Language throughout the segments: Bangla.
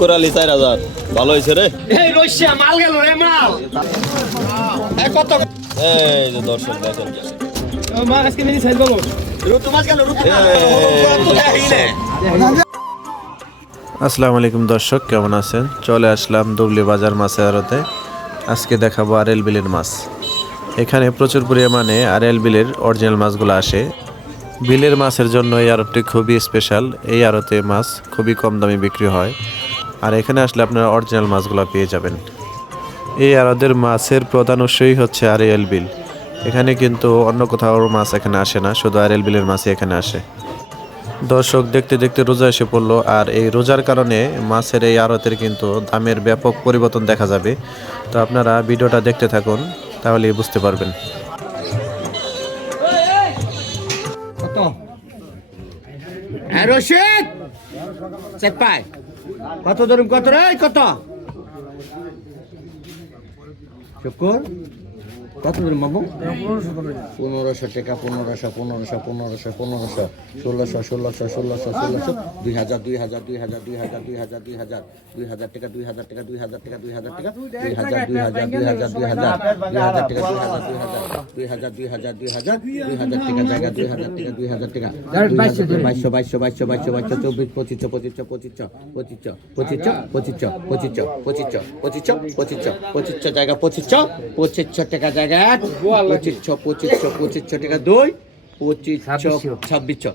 করে আলি 4000 ভালো হয়েছে রে। এই রইসা মাল গেল রে মাল কত এই যে দর্শক দেখেন মাছ আজকে নিয়ে সাইজ বলো রুতু মাছ গেল রুতু আসসালামু আলাইকুম দর্শক, কেমন আছেন? চলে আসলাম দুবলি বাজার মাছের আড়তে। আজকে দেখাবো আরএল বিলের মাছ। এখানে প্রচুর পরিমাণে আরএল বিলের অরিজিনাল মাছগুলো আসে। বিলের মাছের জন্য এই আড়তটি খুবই স্পেশাল। এই আড়তে মাছ খুবই কম দামে বিক্রি হয়, আর এখানে আসলে আপনারা অরিজিনাল মাছগুলো পেয়ে যাবেন। এই আড়তের মাছের প্রধান উৎসই হচ্ছে আরএল বিল। এখানে কিন্তু অন্য কোথাও মাছ এখানে আসে না, শুধু আরএল বিলের মাছই এখানে আসে। দর্শক দেখতে দেখতে রোজা এসে পড়লো, আর এই রোজার কারণে মাছের এই আড়তের কিন্তু দামের ব্যাপক পরিবর্তন দেখা যাবে। তো আপনারা ভিডিওটা দেখতে থাকুন, তাহলেই বুঝতে পারবেন। কত রশিদ চেপাই কত ধরুন কত রে কত শুকুর কত ধরুন বাবু 1500 টাকা 1500 1500 1500 1500 1600 1600 1600 1600 2000 2000 2000 2000 2000 2000 2000 টাকা 2000 টাকা 2000 টাকা 2000 টাকা 2000 2000 2000 2000 2000 টাকা 2000 2000 2000 2000 টাকা জায়গা 2000 টাকা 2000 টাকা 2200 2200 2200 2200 24 25 25 25 জায়গা 25 টাকা জায়গা 25 টাকা 2 25 26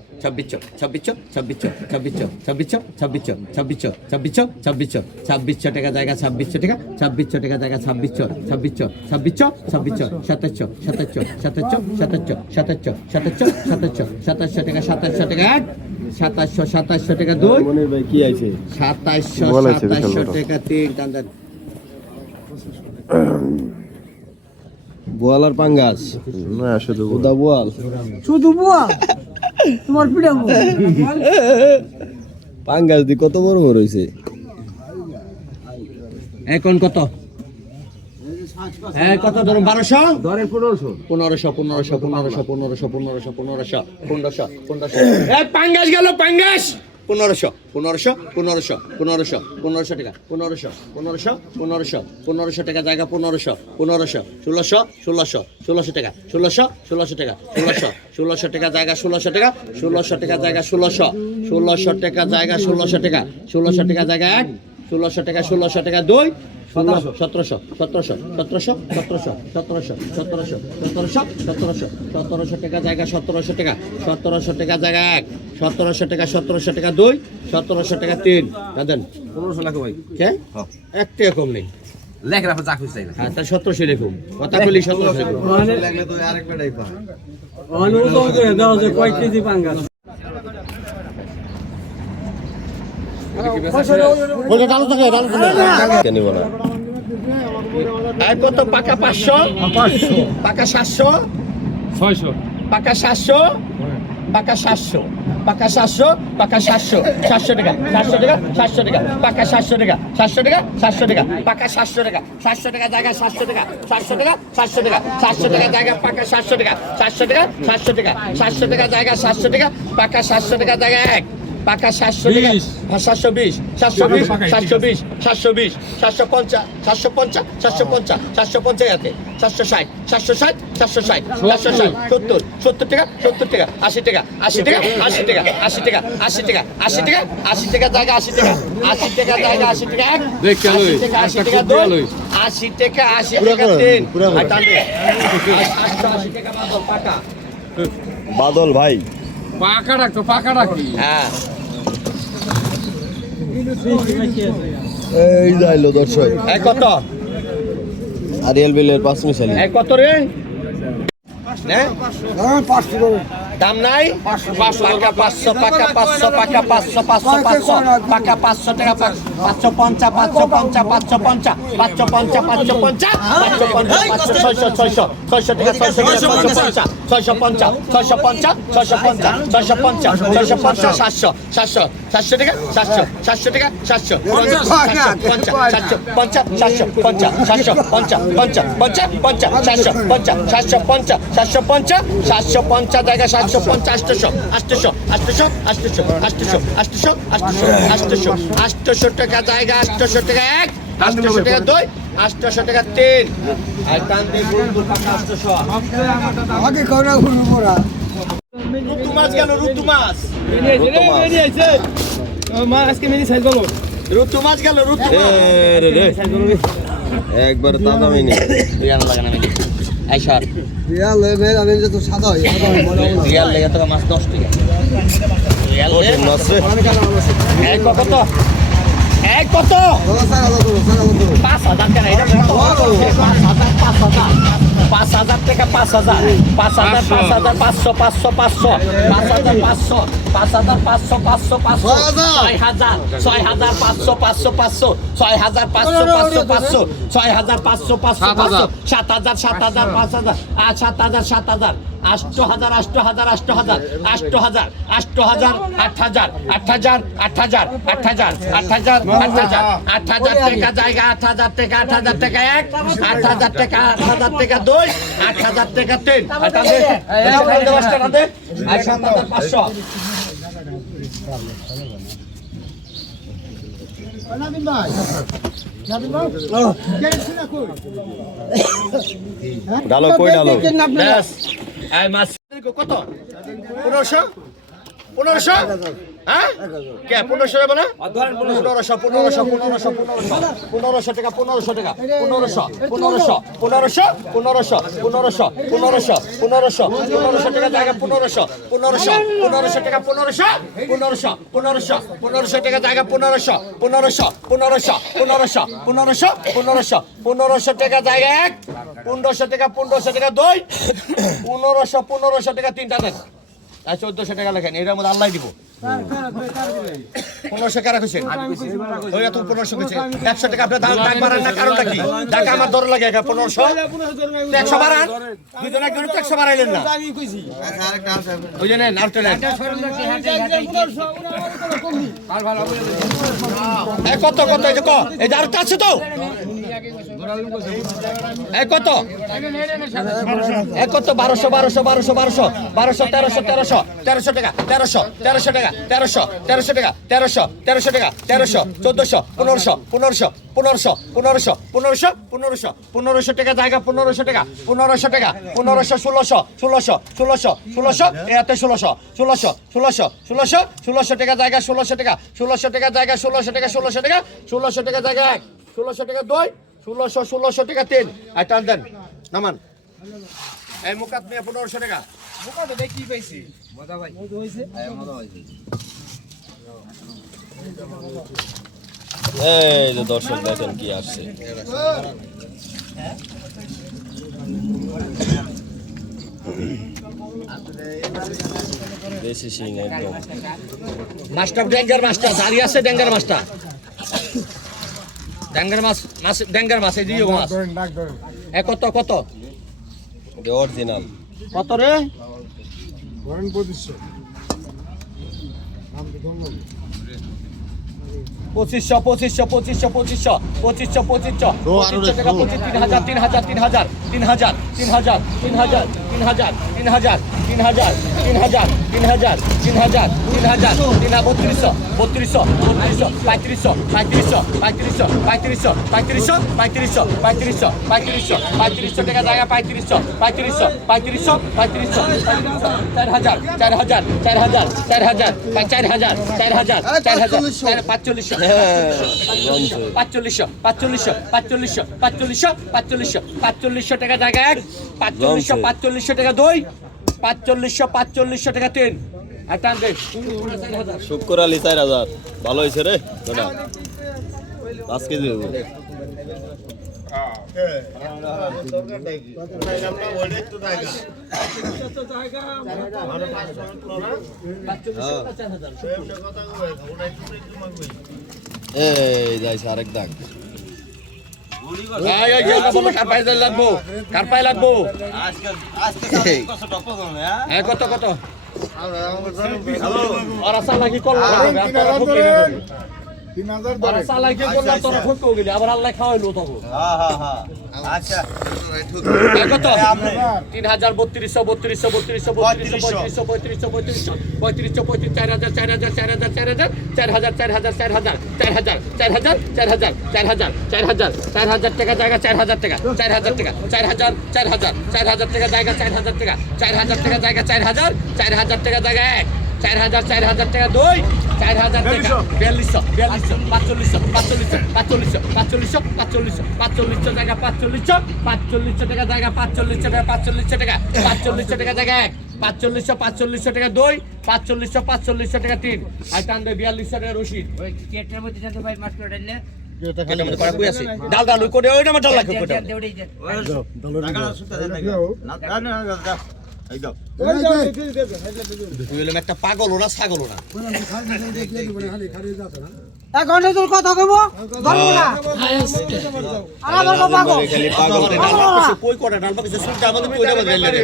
টাকা জায়গা 26 টাকা 26 টাকা জায়গা 26 টাকা 27 টাকা 2 মনির ভাই কি আইছে 27 টাকা 3 টান বোয়াল আর পাঙ্গাস না, শুধু উদা বোয়াল তোমার পিঠা পাঙ্গাস দি কত বড় বড় হইছে এখন কত কত ধরুন 1200 ধরে 1500 পাঙ্গাস গেল পাঙ্গাস 1500 টাকা 1500 টাকা জায়গা 1500 1600 টাকা 1600 টাকা 1600 টাকা জায়গা 1600 টাকা 1600 টাকা জায়গা 1600 টাকা জায়গা 1600 টাকা 1600 টাকা জায়গা 1600 টাকা 1600 টাকা 2 1700 টাকা জায়গা 1700 টাকা জায়গা 1700 টাকা 2 1700 টাকা 3 দাদন 1500 লাখ ভাই কে এক টাকা কম নেই লেখরা যা খুশি চাই না হ্যাঁ তা 1700 লিখুন কথা বলি 1700 লাগলে তো আরেকটাই পা অনুভব করে দাও যে কয় কেজি পাঙ্গাস কেন বলা কত পাকা 500 পাকা 700 600 পাকা 700 পাকা 700 পাকা 700 পাকা 700 700 টাকা 700 টাকা 700 টাকা পাকা 700 টাকা 700 টাকা 700 টাকা পাকা 700 টাকা 700 টাকা জায়গা 700 টাকা 700 টাকা 700 টাকা 700 টাকা জায়গা পাকা 700 টাকা 700 টাকা 700 টাকা 700 টাকা জায়গা 700 টাকা পাকা 700 টাকা জায়গা এক পাকা 700 টাকা 720 720 750 750 750 750 আছে 760 70 টাকা 80 টাকা 80 টাকা 80 টাকা 80 টাকা 80 টাকা 80 টাকা 80 টাকা জায়গা 80 টাকা 80 টাকা জায়গা 80 টাকা 80 টাকা 2 80 টাকা 3 80 টাকা পাকা বাদল ভাই পাকা রাখি হ্যাঁ এই যাইলো দর্শক কত আরিয়াল বিলের 5 মিশালি কত রে দাম নাই পাকা 500 পাকা 500 পাকা 500 পাকা 500 টাকা 550 550 600 টাকা 600 650 650 650 650 650 700 700 700 টাকা 700 700 টাকা 700 জায়গা 800 টাকা জায়গা 800 টাকা 1 800 টাকা 2 800 টাকা 3 আর টান দিয়ে বলবো 800 আগে করা হলো মোরা রুতু মাছ গেল রুতু মাছ রুতু মাছ গেল রুতু মাছ একবার তাজা মিনি রিয়াল লাগে না নাকি এই স্যার রিয়াল লেভেল আমি যে তো সাদা হয় রিয়াল লেগে তো মাছ 10 টাকা রিয়াল এক কত এক কত 5,000 টাকা এটা 5,000 টাকা 5,000 5,000 5,500 500 500 5,500 5,500 500 500 6,000 500 500 500 6,000 500 500 6,000 500 500 500 7,000 7,000 5,000 7,000 7,000 8,000 8,000 8,000 8,000 8,000 8,000 8,000 8,000 8,000 8,000 8,000 টাকা জায়গা 8,000 টাকা 8,000 টাকা 1 8,000 টাকা 8,000 টাকা 2 8,000 টাকা 3 7,500 ডালো কই ডালো ব্যাস এই মাছ কত 1500 1500 হ্যাঁ কে 1500 হবে না 1500 টাকা 1500 টাকা 1500 টাকা জায়গা 1500 টাকা 1500 টাকা জায়গা 1500 টাকা জায়গা 1 1500 টাকা 2 1500 টাকা 3টা দেন 1400 টাকা লেখেন এটার মধ্যে আল্লাহ দিব 1500 কারা কইছেন ওই এত 1500 কইছে 100 টাকা আপনি দাম বাড়ান না কারণটা কি টাকা আমার দর লাগে 1500 100 বাড়ান দুইজন একজন 100 বাড়াইলেন না ওই জন্য নারতে নেন কত কত এই যে এই যে আর আছে তো কত 1200 টাকা 1300 টাকা 1400 টাকা জায়গা 1500 টাকা 1500 টাকা 1600 এতে 1600 টাকা জায়গা 1600 টাকা 1600 টাকা জায়গা 1600 টাকা 1600 টাকা জায়গা 1600 টাকা 2 1600 টাকা 3 আর টান দেন নামান এই মুকাত নিয়ে 1500 টাকা মুকাত দেখি পাইছি মজা ভাই মজা হইছে এই যে দর্শক দেখেন কি আসছে দেশি শিং একদম মাস্টার ড্যাঙ্গার মাস্টার দাঁড়িয়ে আছে ড্যাঙ্গার মাস্টার ড্যাঙ্গার মাছ ড্যাঙ্গার মাছ এই দিও মাছ কত কত অরিজিনাল কত রে ধরেন 2500 টাকা জায়গা 3500 টাকা জায়গা 1 45 টাকা 2 45 টাকা 3 আর টান দে শুক্র আলী 4000 ভালো হয়েছে রে দাদা 5 কেজি দেবো এই যাইছে আরেক দাগ এই যেটা বলো কার পায়ে লাগবো, কার পায়ে লাগবো? হ্যাঁ কত কত? আর সালা কি করলো? আর সালা কি করলো? তোরা ঠকো গেলি আবার আল্লাহ খাওয়াইলো তখন। আচ্ছা কত? 3000 3200 টাকা জায়গা 4000 টাকা 4000 টাকা 4000 টাকা জায়গা 4000 টাকা 4000 টাকা জায়গা 4000 4000 টাকা জায়গা 1 4000 টাকা 2 4000 টাকা 4200 টাকা 45 টাকা জায়গা 45 টাকা 45 টাকা 45 টাকা জায়গা 1 4500 টাকা 2 4500 টাকা 3 আর টান দে 42 টাকা রশিদ কেটের মধ্যে জানতে ভাই মাছ করে ডাললে কেটে মধ্যে করা কই আছে ডাল ডাল করে ওই নামে ডাল লাগে কোটা দেউড়ি দে তুই হলো একটা পাগল ওরা ছাগল ওরা এখন তোর কথা কইব বলবো না আর আমার বাবা গো খালি পাগল কই করে ডাল বাকি সুলটা আমাদের কই দেব ডাল লাগে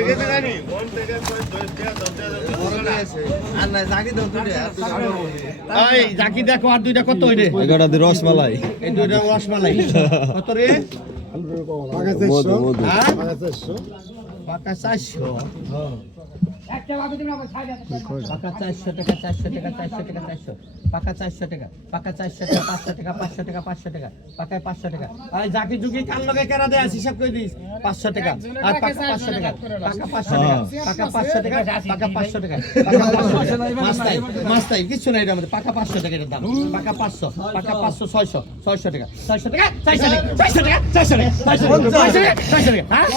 এই জাকি দেখো আর দুইটা কত হইরে এগাটা দি রসমালাই এই দুইটা রসমালাই কত রে মধু মধু হ্যাঁ পাকা 400 একটা বাবু তুমি আবার খাই দাও পাকা 400 টাকা 400 টাকা 400 টাকা 400 পাকা 400 টাকা পাকা 400 টাকা 500 টাকা 500 টাকা 500 টাকা পাকা 500 টাকা আর জাকি জুকি কান লগে কেরা দেয় হিসাব করে দিস 500 টাকা আর পাকা 500 টাকা পাকা 500 টাকা পাকা 500 টাকা পাকা 500 টাকা মাস্তাই কিছু নাই এর মধ্যে পাকা 500 টাকা এর দাম পাকা 500 পাকা 500 600 টাকা 600 টাকা 400 টাকা 400 টাকা 400 টাকা হ্যাঁ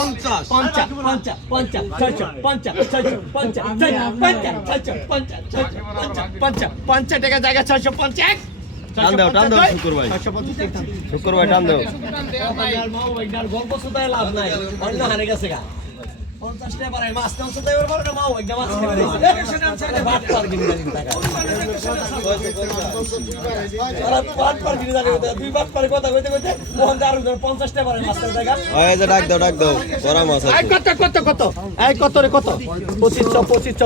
50 টাকা জায়গা 650 টান দাও শুকুর ভাই শুকুর ভাই টান দাও গল্প শুধায় লাভ নাই অন্য হারে গেছে গা 50 টাকা পারে মাছ নাম শুধাই ওর বড় মাও একটা মাছ খেয়ে দিয়েছে ভাত পার কিনে দিন টাকা আর ভাত পার কিনে দিন দুই ভাত পারে কথা কইতে কইতে মোহন দারু 50 টাকা পারে মাছের জায়গা এই যে ডাক দাও বড় মাছ আছে এই কত এই কত রে কত 2500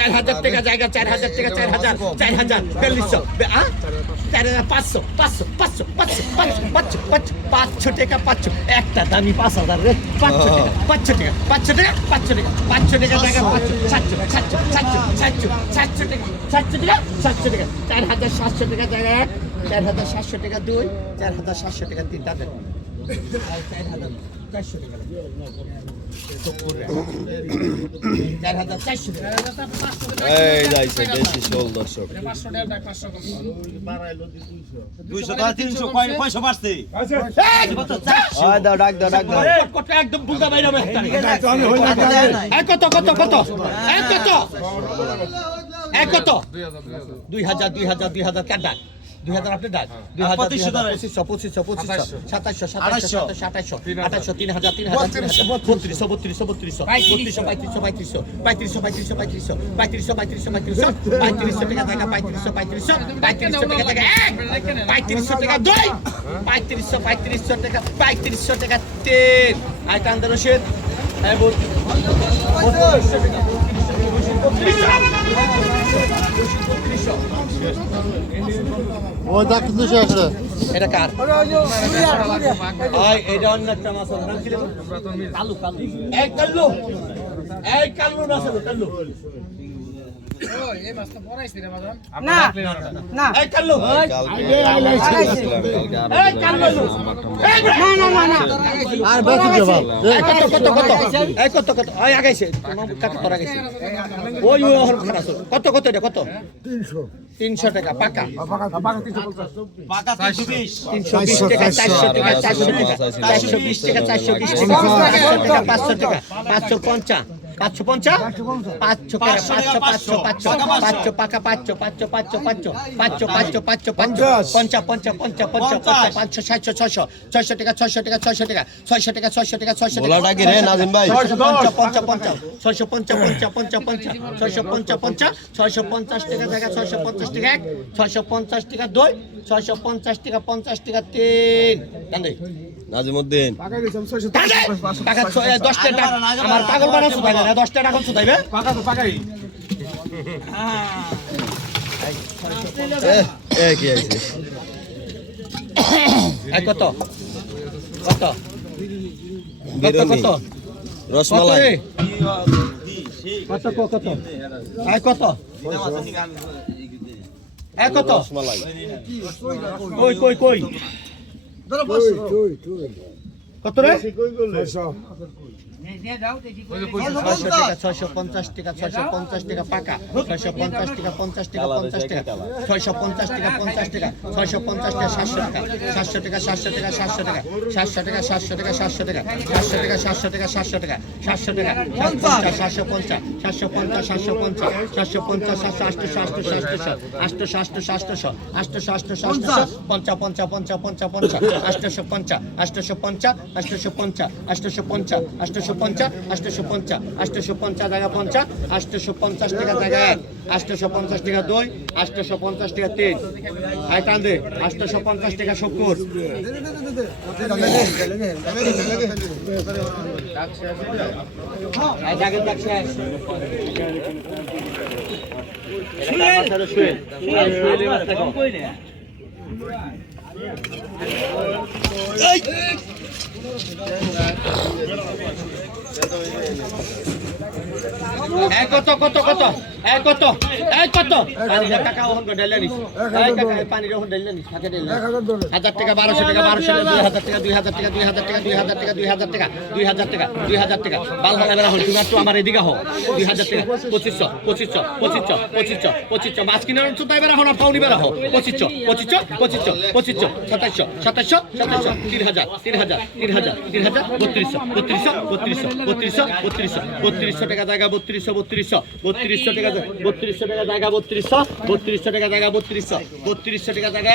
4000 টাকা জায়গা 4000 টাকা 4000 500 টাকা 500 একটা দামি 5000 রে 500 টাকা জায়গা 700 টাকা 4700 টাকা জায়গা 4700 টাকা 2 4700 টাকা 3 তাদের 400 টাকা 4400 টাকা এই যাইছে দেশি শোল দর্শক 200 টাকা 300 পয়সা বাড়ছে ওই দাও ডাক দাও কত একদম বুঝা বাইরে হবে কত কত 2000 কাট ডাক 2000 আপনি ডাক 2500 2500 2700 2700 2800 3000 টাকা জায়গা 3500 টাকা 3500 টাকা 2 3500 টাকা 3 আই কান্দা রশিদ এই বল 3200 টাকা ও ডাক দুশো আছে এটা কার আই এটা অন্য একটা মাছ নাম কি কালু এই কালু মাছ কালু না না এই কালু আর বেশি দেব কত আই আগাইছে কাকা তোরা গেছে ওই ওহর খারাপ কত এটা কত 300 টাকা পাকা পাকা 320 320 টাকা 400 টাকা 420 টাকা 420 টাকা 500 টাকা 550 550 500 পাকা 500 বলাটা কি রে নাজিম ভাই? 650 টাকা জায়গা 650 টাকা 650 টাকা 2 650 টাকা 50 টাকা 3 কান্দে নাজিমউদ্দিন টাকা 10 টাকা আমার পাগল বানাচ্ছো তাই না 10 টাকা কোন সুদাইবে কি আছে এই কত কত বিরনি রসমালাই কত কত এই কত এই কত রসমালাই কই কত রে দিয়ে দাও দেখি 650 টাকা 650 টাকা পাকা 650 টাকা 50 টাকা 50 টাকা 650 টাকা 50 টাকা 650 টাকা 700 টাকা 700 টাকা 700 টাকা 700 টাকা 700 টাকা 700 টাকা 700 টাকা 700 টাকা 700 টাকা 700 টাকা 750 750 850 টাকা 50 850 টাকা জায়গা 850 টাকা 2 850 টাকা 3 আই কান্দে 850 টাকা 70 আই জায়গা দেখছে কত কত কত কত কত টাকা ওখান ঢেলে নিস পানির ওখান ঢেলে নিস হাতে ঢেলে 1000 টাকা 1200 টাকা 1200 টাকা 2000 টাকা 2000 টাকা 2000 টাকা 2000 টাকা 2000 টাকা বাল হালা হল তুমি একটু আমার এদিকে হও 2000 টাকা 2500 মাছ কিনার তো তাই বেরা হও না পাউনি বেরা হও 2500 2700 3000 টাকা জায়গা 3200 টাকা জায়গা 3200 টাকা জায়গা 3200 টাকা জায়গা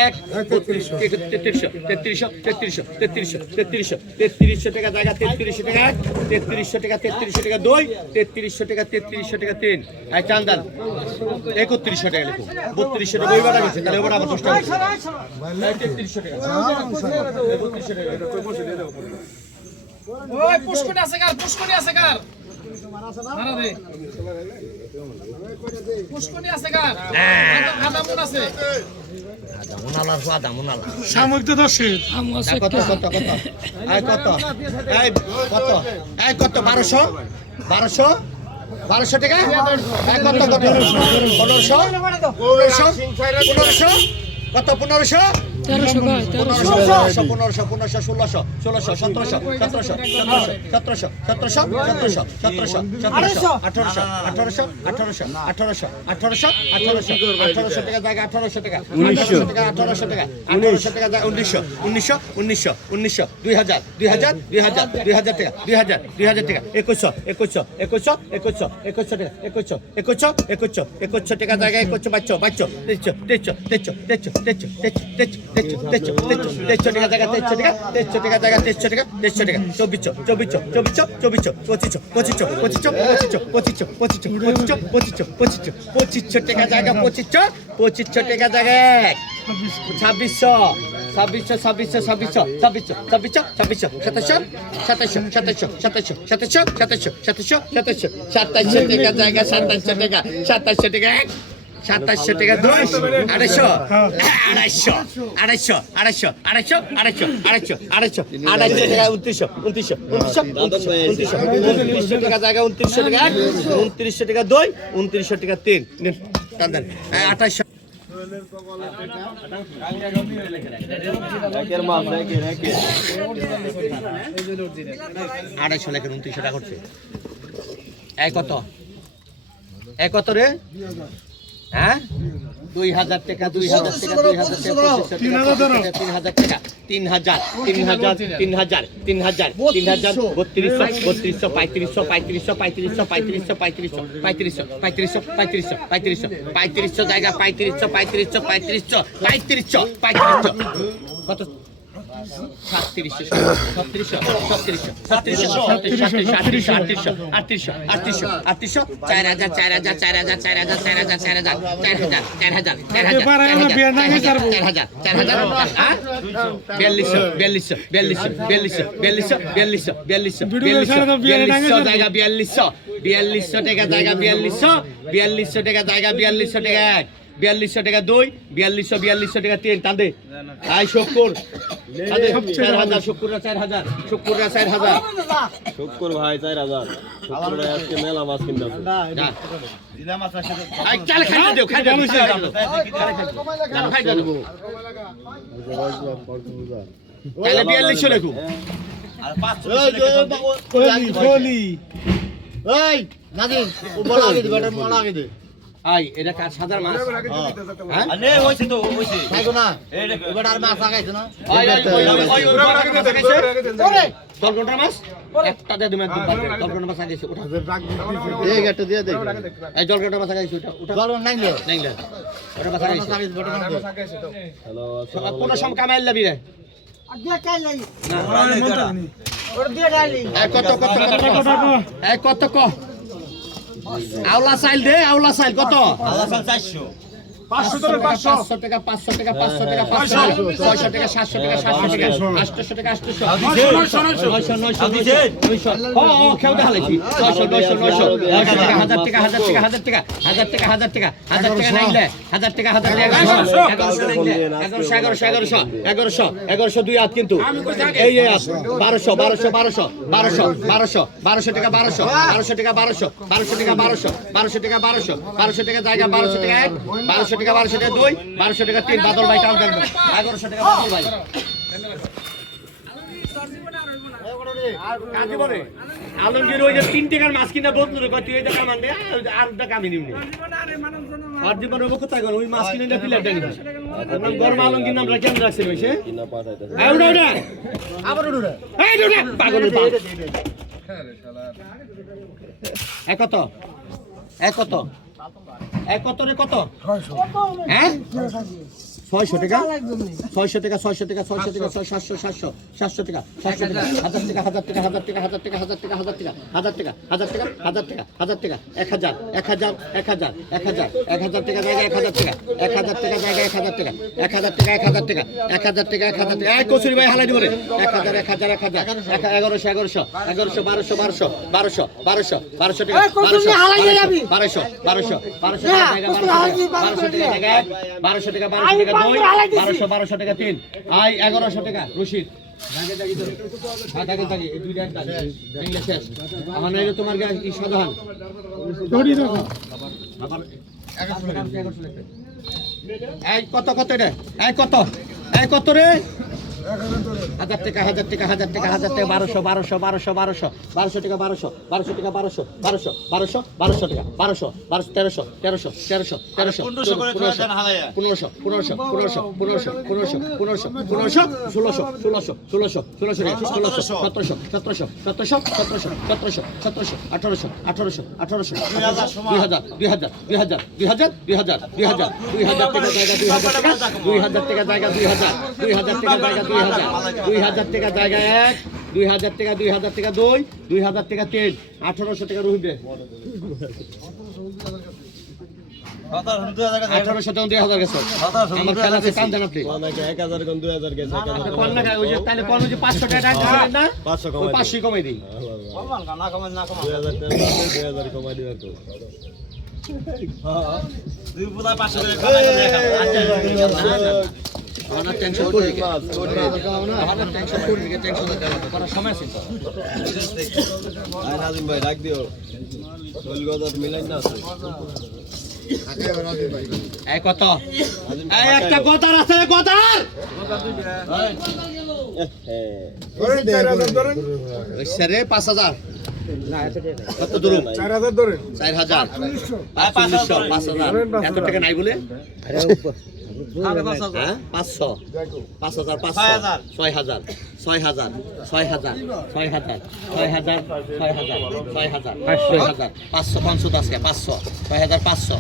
3300 টাকা জায়গা 3300 টাকা 2 3300 টাকা 3 আই চান্দান 3100 টাকা লিখো 3200 টাকা ওইবার গেছে তাহলে ওবার আবার 10 টাকা 3300 টাকা 3200 টাকা ওই পুষ্কনি আছে কার মারা দে পুষ্কনি আছে কার আদা মন আছে সাময়িক তো দর্শক কত কত 1200 টাকা কত 1500 কত 1500 তেইশশো টাকা জায়গা 2300 টাকা জায়গা 2300 টাকা 2500 টাকা জায়গা 2500 টাকা জায়গা 2600 টাকা জায়গা 2700 টাকা 2700 টাকা 200 টাকা 2900 টাকা জায়গা 2900 টাকা 2900 টাকা 2 2900 টাকা 3 কান্দান 2800 250 লেখেন 2900 টাকা করছে কত রে হ্যাঁ 2000 টাকা 2000 টাকা 2000 টাকা 3000 টাকা 3000 3000 3000 3000 3000 3200 3500 জায়গা 3500 কত 3700 4200 টাকা 2 4200 টাকা 3 টান্দে আই শুকুর 4000 শুকুররা 4000 শুকুররা 4000 শুক্র ভাই 4000 শুক্র ভাই আজকে মেলা মাছ কিনতে না আই চাল খাই দাও খাই দাও খাই দাও তাহলে 4200 লেখো আর 500 এই নাদিম উপর আগে দে বেটার মন আগে দে আই এটা কার সাদার মাছ হ্যাঁ আরে হইছে তো হইছে খাইগো না এবার আর মাছ আগাইছে না দলগন্ডা মাছ একটা দে তুমি দলগন্ডা মাছ আগাইছে ওটা এই গেটটা দিয়ে দে এই দলগন্ডা মাছ আগাইছে ওটা জল নাই লে নাই না ওটা মাছ আগাইছে হ্যালো কোন সম কামাইল লাবি রে আর দিয়ে কাই লাই না ওর দিয়ে ডালি এই কত আওলা সাইল দে আওলা সাইল কত আল্লাহ 400 500 টাকা 500 টাকা 500 টাকা 500 টাকা 600 টাকা 700 টাকা 800 টাকা 800 900 ও খেউ দেখালেছি 900 টাকা 1000 টাকা 1000 টাকা 1000 টাকা 1000 টাকা 1000 টাকা নাইলে 1000 টাকা 1100 দুই হাত কিন্তু এই 1200 টাকা 1200 টাকা 1200 টাকা জায়গা 1200 টাকা 1200 টাকা 1200 টাকা 2 1200 টাকা 3 বাদল ভাই টাউন দেন 1100 টাকা বাদল ভাই কাজে বলে আলমগীর ওই যে 3 টাকার মাছ কিনা বদলুরে কয় তুই এই টাকা মান দে আর টাকা আমি নিমনি আর জীবন ওই কোথায় গেল ওই মাছ কিনে প্লেট দেন গরম আলমগীর নাম কেন রাখছেন ওইসে কিনা পাঠাইতে এই উড়া আবার উড়া এই উড়া পাগলের পা কত রে কত হ্যাঁ 600 টাকা 600 টাকা 700 টাকা 700 টাকা 1000 টাকা 1000 টাকা 1000 টাকা 1000 টাকা 1000 টাকা 1000 টাকা 1000 টাকা 1000 টাকা 1000 টাকা 1000 টাকা 1000 টাকা জায়গা 1000 টাকা 1000 টাকা জায়গা 1000 টাকা 1000 টাকা এই কচুরি ভাই হালাই দিব রে 1000 1100 1200 টাকা 1200 টাকা 1200 টাকা 3 আই 1100 টাকা রশিদ আমার নাই তোমার কি সাধারণ এই কত রে এই কত রে 1000 টাকা 1200 টাকা 1200 টাকা 1200 টাকা 1200 টাকা 1300 2000 টাকা জায়গা 1 2000 টাকা 2 2000 টাকা 3 1800 টাকা রহিবে 1800 টাকা 2000 গেছে আমার খেলা আছে কান দেন আপনি 1000 কোন 2000 গেছে কোন না ওই যে তাহলে কোন যে 500 টাকা দিবেন না 500 কমাই দেই 2000 কমাই দিবেন তো দুই পুরা 500 টাকা আমার টেনশন করবি আমার টেনশন করবি টেনশন করার সময় আছে আয় নাজিম ভাই ডাক দিও শৈল গদার মিলাই না আছে এই কত এই একটা গদার আছে গদার ওই স্যারে 5000 কত দূর 4000 ধরে 4000 4500 5000 এত টাকা নাই বলে হ্যাঁ 500 5000 500 6000 6000 6000 6000 6000 6000 6000 500 আছে 500 6500 500 500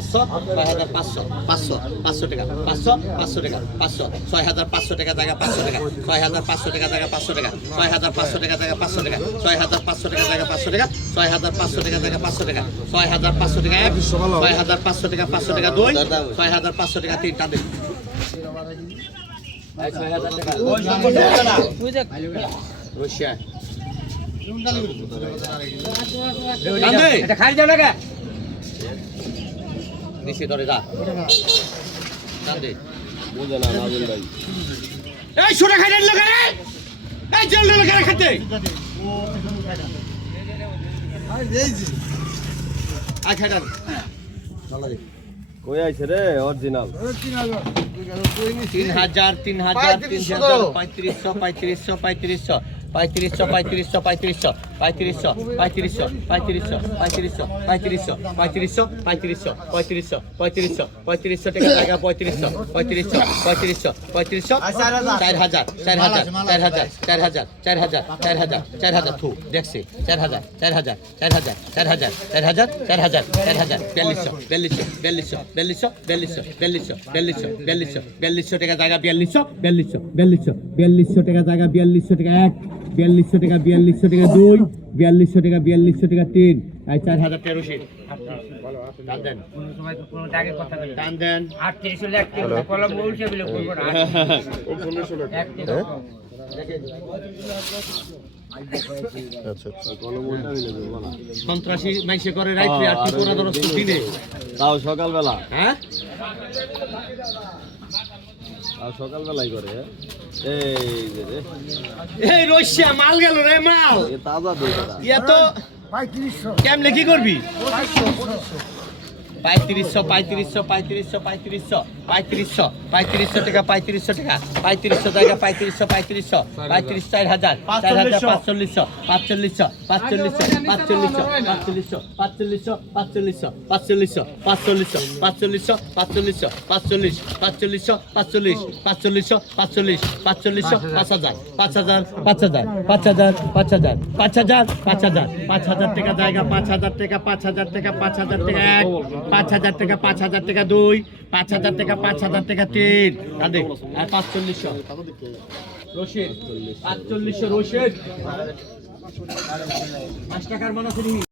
500 6500 500 500 টাকা 500 500 টাকা 500 6500 টাকা জায়গা 500 টাকা 6500 টাকা জায়গা 500 টাকা 6500 টাকা জায়গা 500 টাকা 6500 টাকা জায়গা 500 টাকা 6500 টাকা জায়গা 500 টাকা 6500 টাকা 1 6500 টাকা 500 টাকা 2 6500 টাকা 3 টাকা 6000 টাকা রশিয়া এটা খাই যাও না কে নিচে ধরে যা কান্দে বুঝে না নাজিম ভাই এই ছোট খাই দিল কে রে এই জল দিল কে খেতে আই খাই দাও ভালো দে কই আইছে রে অরিজিনাল 3000 3500 টাকা জায়গা 4000 থু দেখছি 4000 টাকা জায়গা 4200 টাকা জায়গা 4200 টাকা 1 4200 টাকা 2 4200 টাকা 3 আর 4000 টাকা রশিদ টান দেন 38 লাখ টাকা কলম বলছে বলে করব না সন্ত্রাসী মাইসে করে রাইতে আর কি কোনা দরস দিনে তাও সকালবেলা হ্যাঁ আর সকালবেলাই করে এই যে রে এই রশিয়া মাল গেল রে মাল এ তাজা দুই টাকা ইয়া তো 3500 কেমনে কি করবি 3500 টাকা 3500 টাকা 3500 জায়গা 3500 4000 4500 টাকা জায়গা 5000 টাকা 5000 টাকা 5000 টাকা 5000 টাকা 2 5000 টাকা 5000 টাকা 3 আর 4500 রশিদ 4500 রশিদ 5 টাকার মান আছে